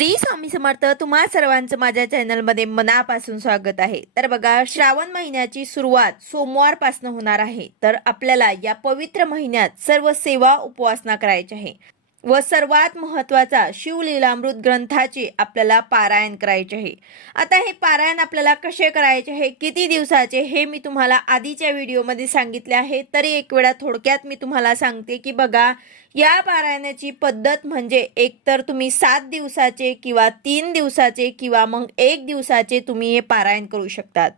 श्री स्वामी समर्थ तुम्हा सर्वांचं माझ्या चॅनलमध्ये मनापासून स्वागत आहे तर बघा श्रावण महिन्याची सुरुवात सोमवारपासून होणार आहे तर आपल्याला या पवित्र महिन्यात सर्व सेवा उपवासना करायची आहे व सर्वात महत्त्वाचा शिवलीलामृत ग्रंथाची आपल्याला पारायण करायचे आहे आता हे पारायण आपल्याला कसे करायचे आहे किती दिवसाचे हे मी तुम्हाला आधीच्या व्हिडिओमध्ये सांगितले आहे तरी एक वेळा थोडक्यात मी तुम्हाला सांगते की बघा या पारायणाची पद्धत म्हणजे एकतर तुम्ही सात दिवसाचे किंवा तीन दिवसाचे किंवा मग एक दिवसाचे तुम्ही हे पारायण करू शकतात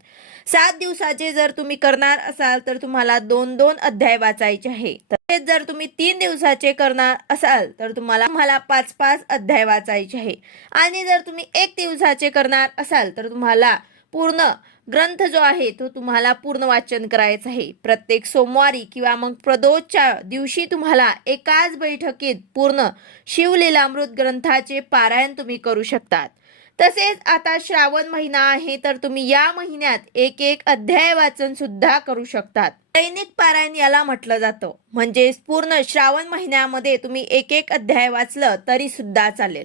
सात दिवसाचे जर तुम्ही करणार असाल तर तुम्हाला दोन दोन अध्याय वाचायचे आहे तेच जर तुम्ही तीन दिवसाचे करणार असाल तर तुम्हाला तुम्हाला पाच पाच अध्याय वाचायचे आहे आणि जर तुम्ही एक दिवसाचे करणार असाल तर तुम्हाला पूर्ण ग्रंथ जो आहे तो तुम्हाला पूर्ण वाचन करायचा आहे प्रत्येक सोमवारी किंवा मग प्रदोषच्या दिवशी तुम्हाला एकाच बैठकीत पूर्ण शिवलीलामृत ग्रंथाचे पारायण तुम्ही करू शकता तसेच आता श्रावण महिना आहे तर तुम्ही या महिन्यात एक एक अध्याय वाचन सुद्धा करू शकतात दैनिक पारायण याला म्हटलं जातं म्हणजेच पूर्ण श्रावण महिन्यामध्ये तुम्ही एक एक अध्याय वाचलं तरी सुद्धा चालेल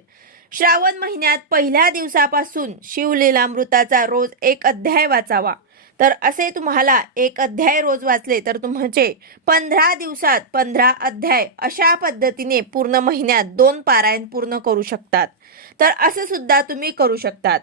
श्रावण महिन्यात पहिल्या दिवसापासून शिवलीलामृताचा रोज एक अध्याय वाचावा तर असे तुम्हाला एक अध्याय रोज वाचले तर तुमचे पंधरा दिवसात पंधरा अध्याय अशा पद्धतीने पूर्ण महिन्यात दोन पारायण पूर्ण करू शकतात तर असं सुद्धा तुम्ही करू शकतात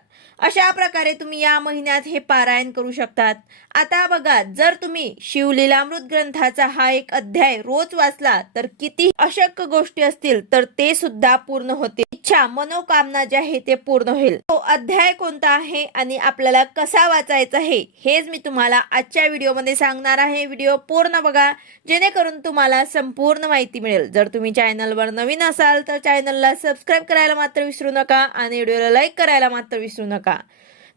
अशा प्रकारे तुम्ही या महिन्यात हे पारायण करू शकतात आता बघा जर तुम्ही शिवलीलामृत ग्रंथाचा हा एक अध्याय रोज वाचला तर किती अशक्य गोष्टी असतील तर ते सुद्धा पूर्ण होते इच्छा मनोकामना जे आहे ते पूर्ण होईल तो अध्याय कोणता आहे आणि आपल्याला कसा वाचायचा आहे हेच मी तुम्हाला आजच्या व्हिडिओमध्ये सांगणार आहे व्हिडिओ पूर्ण बघा जेणेकरून तुम्हाला संपूर्ण माहिती मिळेल जर तुम्ही चॅनलवर नवीन असाल तर चॅनलला सबस्क्राईब करायला मात्र विसरू नका आणि व्हिडिओला लाईक करायला मात्र विसरू नका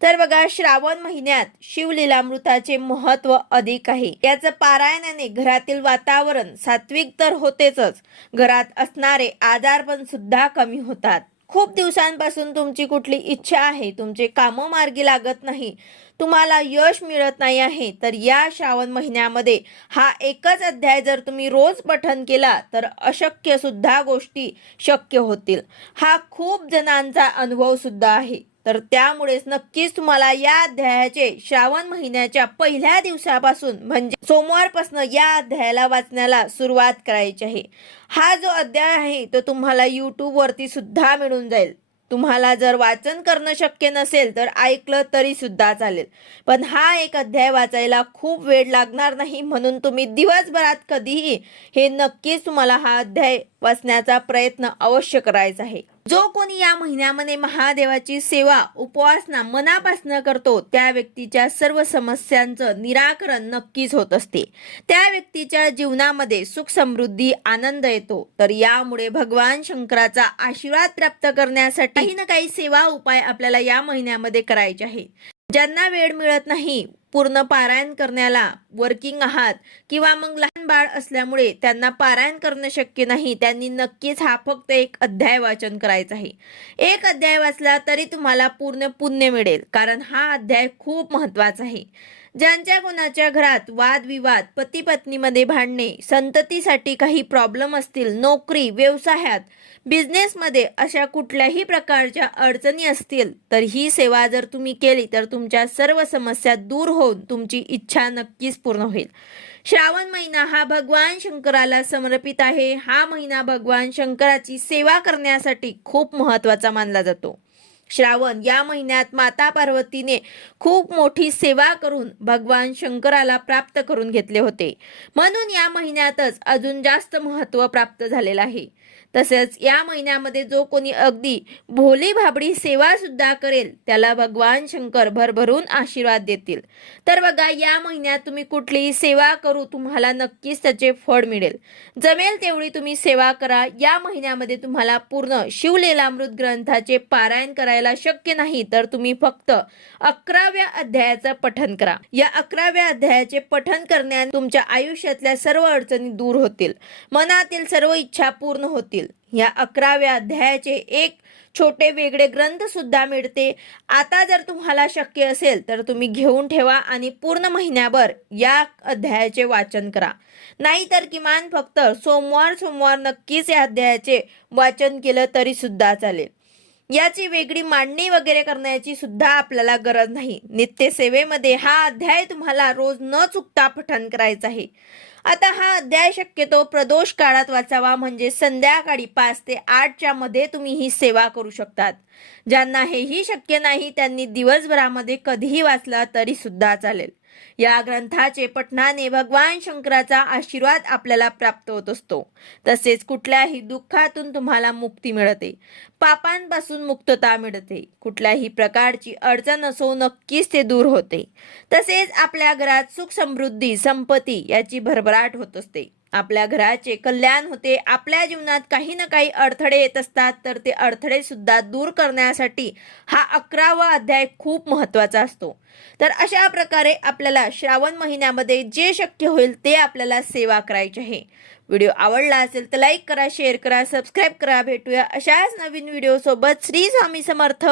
तर बघा श्रावण महिन्यात शिवलीलामृताचे महत्व अधिक आहे याचं पारायणाने घरातील वातावरण सात्विक तर होतेच घरात असणारे पण सुद्धा कमी होतात खूप दिवसांपासून तुमची कुठली इच्छा आहे तुमचे काम मार्गी लागत नाही तुम्हाला यश मिळत नाही आहे तर या श्रावण महिन्यामध्ये हा एकच अध्याय जर तुम्ही रोज पठन केला तर अशक्य सुद्धा गोष्टी शक्य होतील हा खूप जणांचा अनुभव सुद्धा आहे तर त्यामुळेच नक्कीच तुम्हाला या अध्यायाचे श्रावण महिन्याच्या पहिल्या दिवसापासून म्हणजे सोमवारपासून या अध्यायाला वाचण्याला सुरुवात करायची आहे हा जो अध्याय आहे तो तुम्हाला यूट्यूबवरती सुद्धा मिळून जाईल तुम्हाला जर वाचन करणं शक्य नसेल तर ऐकलं तरी सुद्धा चालेल पण हा एक अध्याय वाचायला खूप वेळ लागणार नाही म्हणून तुम्ही दिवसभरात कधीही हे नक्कीच तुम्हाला हा अध्याय वाचण्याचा प्रयत्न अवश्य करायचा आहे जो कोणी या महिन्यामध्ये महादेवाची सेवा उपवासना मनापासनं करतो त्या व्यक्तीच्या सर्व समस्यांचं निराकरण नक्कीच होत असते त्या व्यक्तीच्या जीवनामध्ये सुख समृद्धी आनंद येतो तर यामुळे भगवान शंकराचा आशीर्वाद प्राप्त करण्यासाठी काही ना काही सेवा उपाय आपल्याला या महिन्यामध्ये करायचे आहे ज्यांना वेळ मिळत नाही पूर्ण पारायण करण्याला वर्किंग आहात किंवा मग लहान बाळ असल्यामुळे त्यांना पारायण करणं शक्य नाही त्यांनी नक्कीच हा फक्त एक अध्याय वाचन करायचा आहे एक अध्याय वाचला तरी तुम्हाला पूर्ण पुण्य मिळेल कारण हा अध्याय खूप महत्वाचा आहे ज्यांच्या कोणाच्या घरात वादविवाद पती पत्नीमध्ये भांडणे संततीसाठी काही प्रॉब्लेम असतील नोकरी व्यवसायात बिझनेसमध्ये अशा कुठल्याही प्रकारच्या अडचणी असतील तर ही सेवा जर तुम्ही केली तर तुमच्या सर्व समस्या दूर होऊन तुमची इच्छा नक्कीच पूर्ण होईल श्रावण महिना हा भगवान शंकराला समर्पित आहे हा महिना भगवान शंकराची सेवा करण्यासाठी खूप महत्त्वाचा मानला जातो श्रावण या महिन्यात माता पार्वतीने खूप मोठी सेवा करून भगवान शंकराला प्राप्त करून घेतले होते म्हणून या महिन्यातच अजून जास्त महत्त्व प्राप्त झालेलं आहे तसेच या महिन्यामध्ये जो कोणी अगदी भोली भाबडी सेवा सुद्धा करेल त्याला भगवान शंकर भरभरून आशीर्वाद देतील तर बघा या महिन्यात तुम्ही कुठलीही सेवा करू तुम्हाला नक्कीच त्याचे फळ मिळेल जमेल तेवढी तुम्ही सेवा करा या महिन्यामध्ये तुम्हाला पूर्ण शिवलीलामृत ग्रंथाचे पारायण करायला शक्य नाही तर तुम्ही फक्त अकराव्या अध्यायाचं पठन करा या अकराव्या अध्यायाचे पठन करण्याने तुमच्या आयुष्यातल्या सर्व अडचणी दूर होतील मनातील सर्व इच्छा पूर्ण होतील होतील या अकराव्या अध्यायाचे एक छोटे वेगळे ग्रंथ सुद्धा मिळते आता जर तुम्हाला शक्य असेल तर तुम्ही घेऊन ठेवा आणि पूर्ण महिन्याभर या अध्यायाचे वाचन करा नाहीतर किमान फक्त सोमवार सोमवार नक्कीच या अध्यायाचे वाचन केलं तरी सुद्धा चालेल याची वेगळी मांडणी वगैरे करण्याची सुद्धा आपल्याला गरज नाही नित्यसेवेमध्ये हा अध्याय तुम्हाला रोज न चुकता पठण करायचा आहे आता हा अध्याय शक्यतो प्रदोष काळात वाचावा म्हणजे संध्याकाळी पाच ते आठच्या मध्ये तुम्ही ही सेवा करू शकतात ज्यांना हेही शक्य नाही त्यांनी दिवसभरामध्ये कधीही वाचला तरी सुद्धा चालेल या ग्रंथाचे पठणाने भगवान शंकराचा आशीर्वाद आपल्याला प्राप्त होत असतो तसेच कुठल्याही दुःखातून तुम्हाला मुक्ती मिळते पापांपासून मुक्तता मिळते कुठल्याही प्रकारची अडचण असो नक्कीच ते दूर होते तसेच आपल्या घरात सुख समृद्धी संपत्ती याची भरभराट होत असते आपल्या घराचे कल्याण होते आपल्या जीवनात काही ना काही अडथळे येत असतात तर ते अडथळे सुद्धा दूर करण्यासाठी हा अकरावा अध्याय खूप महत्वाचा असतो तर अशा प्रकारे आपल्याला श्रावण महिन्यामध्ये जे शक्य होईल ते आपल्याला सेवा करायची आहे व्हिडिओ आवडला असेल तर लाईक करा शेअर करा सबस्क्राईब करा भेटूया अशाच नवीन व्हिडिओसोबत श्री स्वामी समर्थ